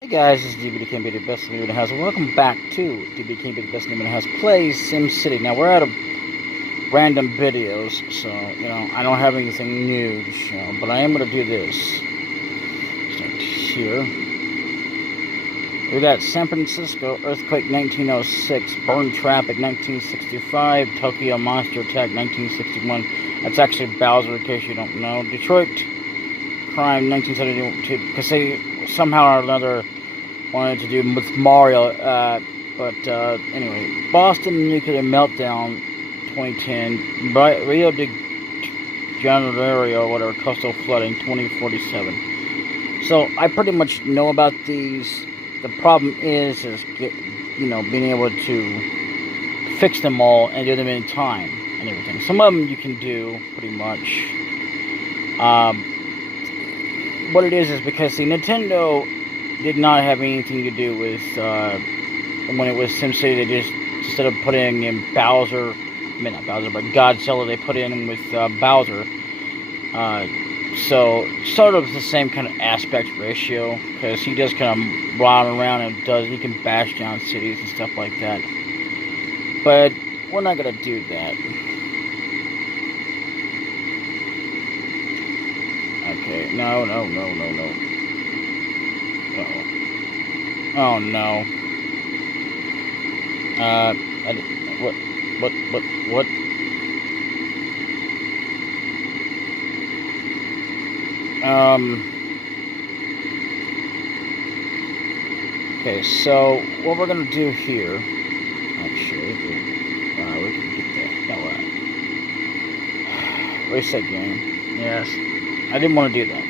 Hey guys, this is DbdKmp, the best game in the house. Welcome back to DbdKmp, the best game in the house. Plays SimCity. Now we're out of random videos, so I don't have anything new to show, but I am going to do this. Start here. We got San Francisco earthquake 1906, burn traffic 1965, Tokyo monster attack 1961. That's actually Bowser, in case you don't know. Detroit crime 1972, because they somehow or another wanted to do with Mario, but anyway, Boston nuclear meltdown 2010, Rio de Janeiro, whatever, coastal flooding 2047. So I pretty much know about these. The problem is being able to fix them all and do them in time and everything. Some of them you can do pretty much. What it is because the Nintendo did not have anything to do with when it was SimCity. They just, instead of putting in Bowser, not Bowser, but Godzilla, they put in with Bowser. So sort of the same kind of aspect ratio, because he does kind of run around and he can bash down cities and stuff like that. But we're not gonna do that. Okay, no. Uh-oh. Oh, no. What? Okay, so what we're gonna do here, actually, we can get that. No, reset game. Yes. I didn't want to do that.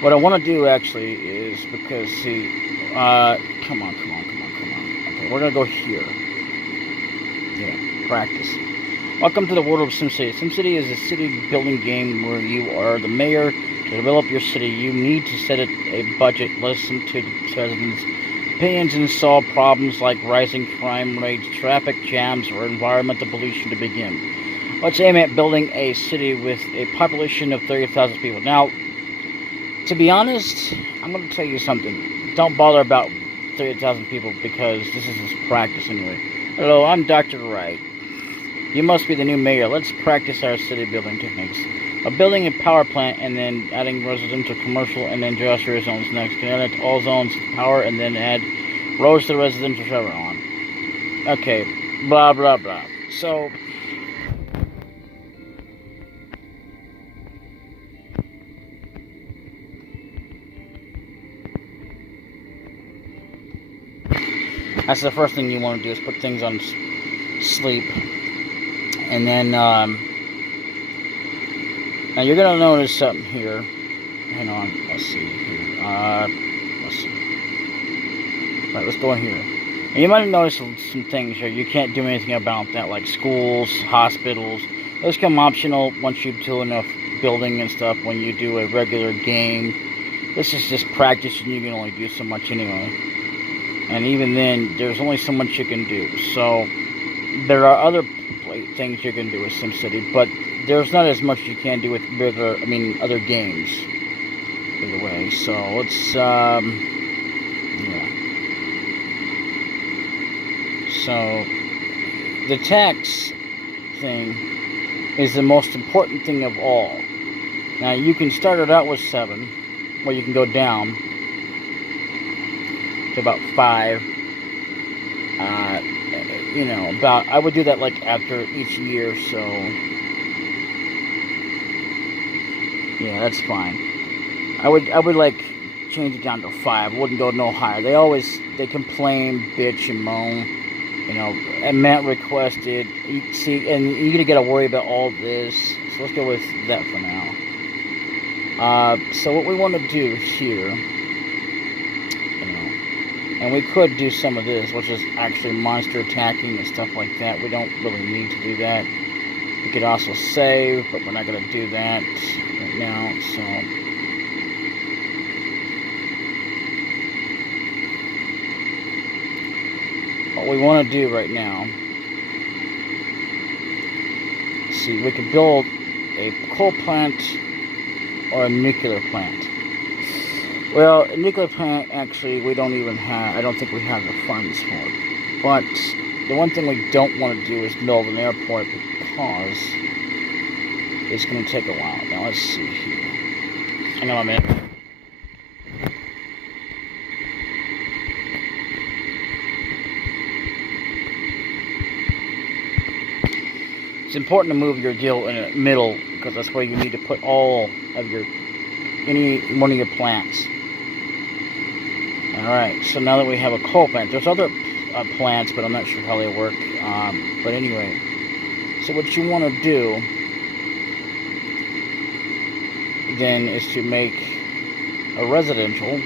What I want to do actually is because see, come on. Okay, we're gonna go here. Yeah, practice. Welcome to the world of SimCity. SimCity is a city building game where you are the mayor. To develop your city, you need to set a budget, listen to the residents' opinions, and solve problems like rising crime rates, traffic jams, or environmental pollution to begin. Let's aim at building a city with a population of 30,000 people. Now, to be honest, I'm going to tell you something. Don't bother about 30,000 people because this is just practice anyway. Hello, I'm Dr. Wright. You must be the new mayor. Let's practice our city building techniques. Building a power plant and then adding residential, commercial, and then industrial zones next. Connect all zones to power and then add roads to the residential server on. Okay, blah, blah, blah. So that's the first thing you want to do is put things on sleep. And then, now you're going to notice something here. Hang on, let's see here. Let's see. Right, let's go in here. And you might have noticed some things here. You can't do anything about that, like schools, hospitals. Those come optional once you do enough building and stuff when you do a regular game. This is just practice, and you can only do so much anyway. And even then, there's only so much you can do. So there are other things you can do with SimCity, but there's not as much you can do with other games. Either way, so let's, yeah. So the tax thing is the most important thing of all. Now you can start it out with 7, or you can go down to about 5. I would do that like after each year, so yeah, that's fine. I would like change it down to 5. I wouldn't go no higher. They complain, bitch, and moan. Amount requested. See, and you're gonna gotta worry about all this. So let's go with that for now. So what we want to do here. And we could do some of this, which is actually monster attacking and stuff like that. We don't really need to do that. We could also save, but we're not going to do that right now. So what we want to do right now, see, we could build a coal plant or a nuclear plant. Well, a nuclear plant, actually, we don't even have, I don't think we have the funds for it. But the one thing we don't want to do is build an airport because it's going to take a while. Now, let's see here. Hang on a minute. It's important to move your deal in the middle because that's where you need to put all of your, any one of your plants. Alright, so now that we have a coal plant, there's other plants, but I'm not sure how they work. But anyway, so what you want to do then is to make a residential. Okay.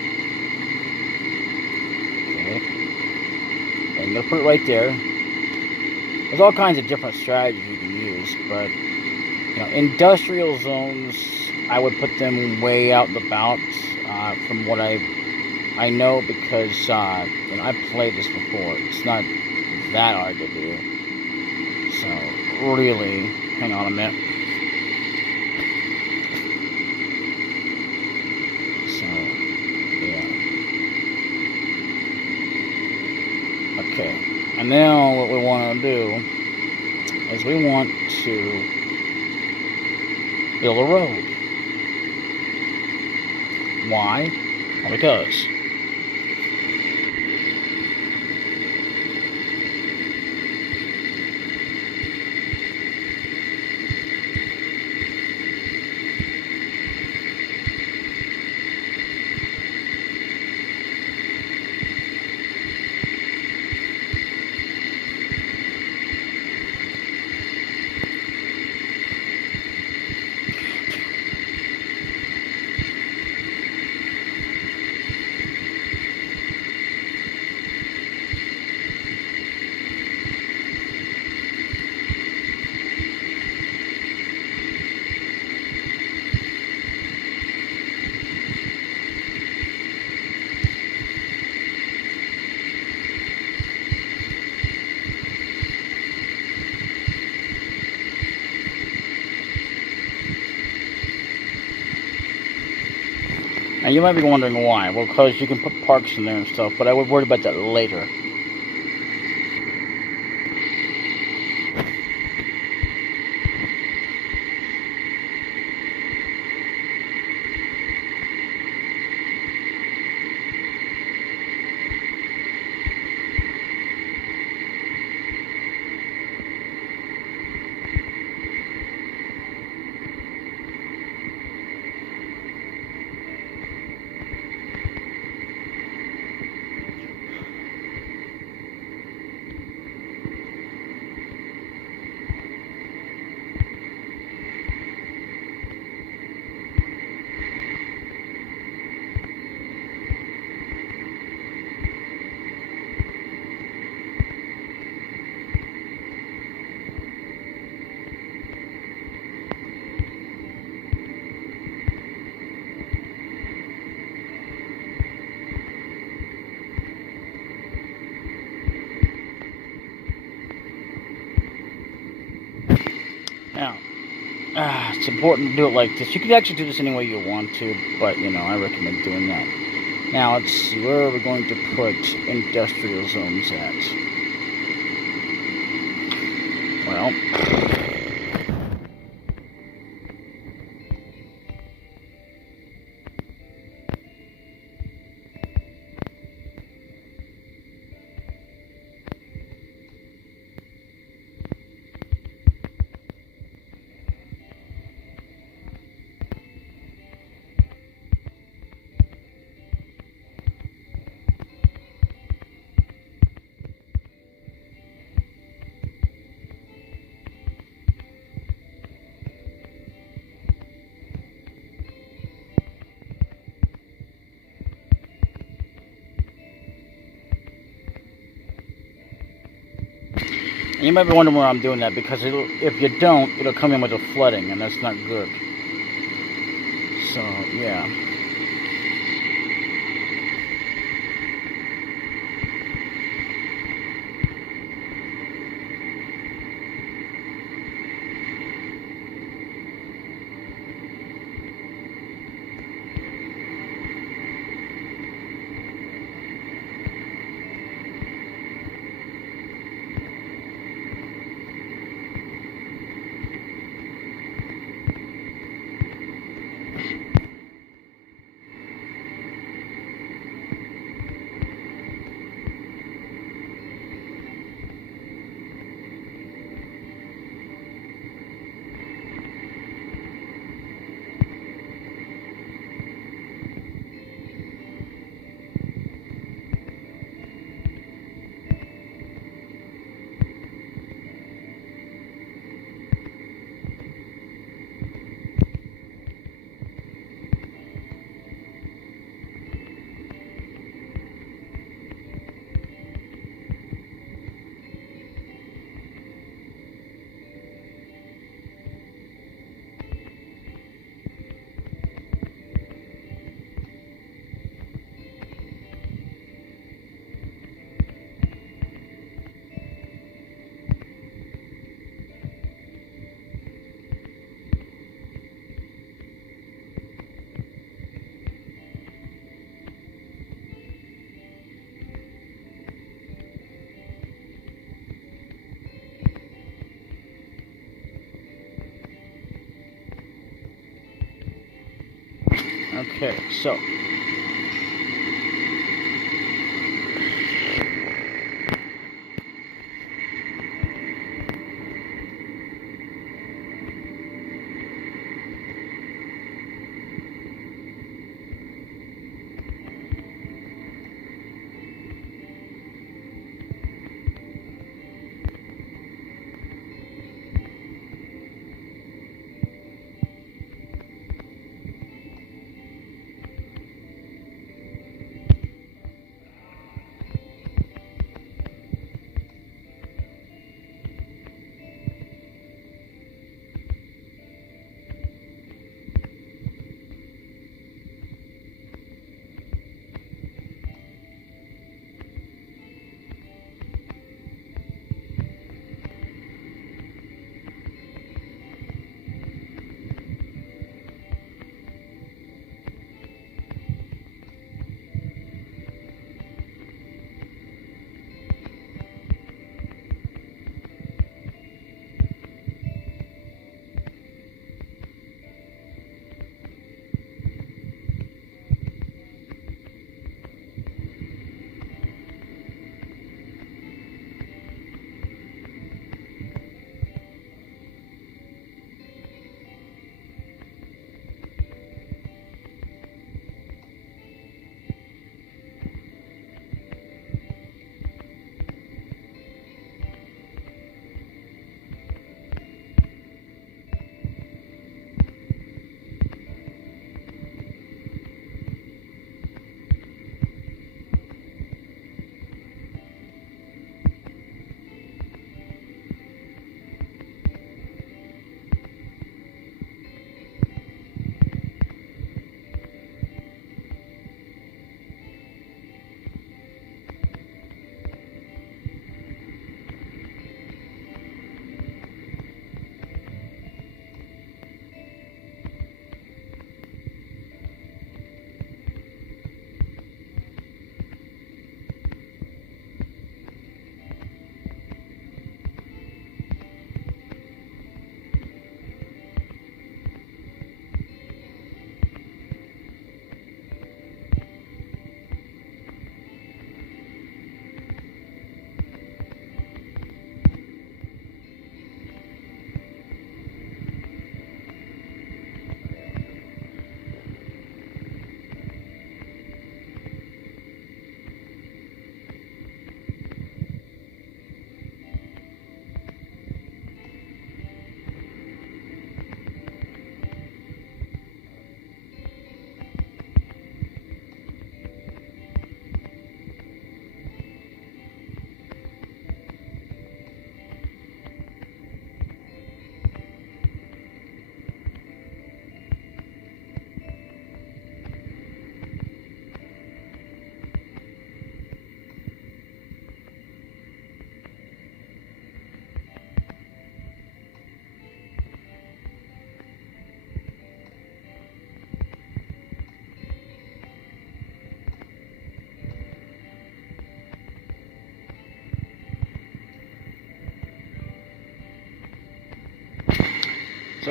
And you're going to put it right there. There's all kinds of different strategies you can use, but you know, industrial zones, I would put them way out and about from what I know, because you know, I've played this before. It's not that hard to do. So really, hang on a minute. So yeah. Okay. And now what we want to do is we want to build a road. Why? Well, because and you might be wondering why. Well, because you can put parks in there and stuff, but I would worry about that later. Now, it's important to do it like this. You could actually do this any way you want to, but, you know, I recommend doing that. Now, let's see, where are we going to put industrial zones at? Well, you might be wondering why I'm doing that, because if you don't, it'll come in with a flooding, and that's not good. So, yeah. Okay, so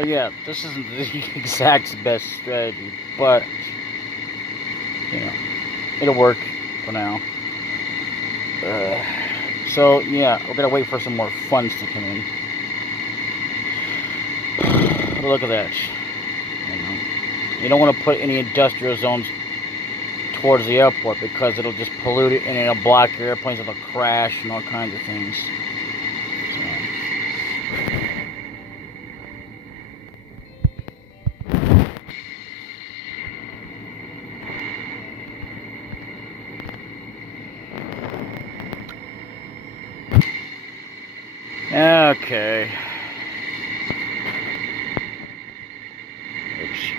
yeah, this isn't the exact best strategy, but you know, it'll work for now. So yeah, we're gonna wait for some more funds to come in. Look at that. You don't want to put any industrial zones towards the airport because it'll just pollute it and it'll block your airplanes, it'll crash and all kinds of things. Okay. Oops.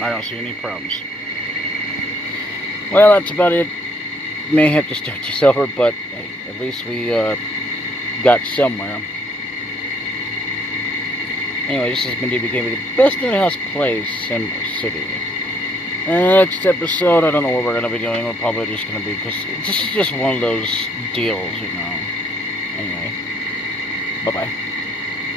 I don't see any problems. Well, that's about it. May have to start this over, but hey, at least we got somewhere. Anyway, this has been DbdKmp, the best in-house place in the city. Next episode, I don't know what we're going to be doing. We're probably just going to be, because this is just one of those deals, you know. Anyway, bye-bye.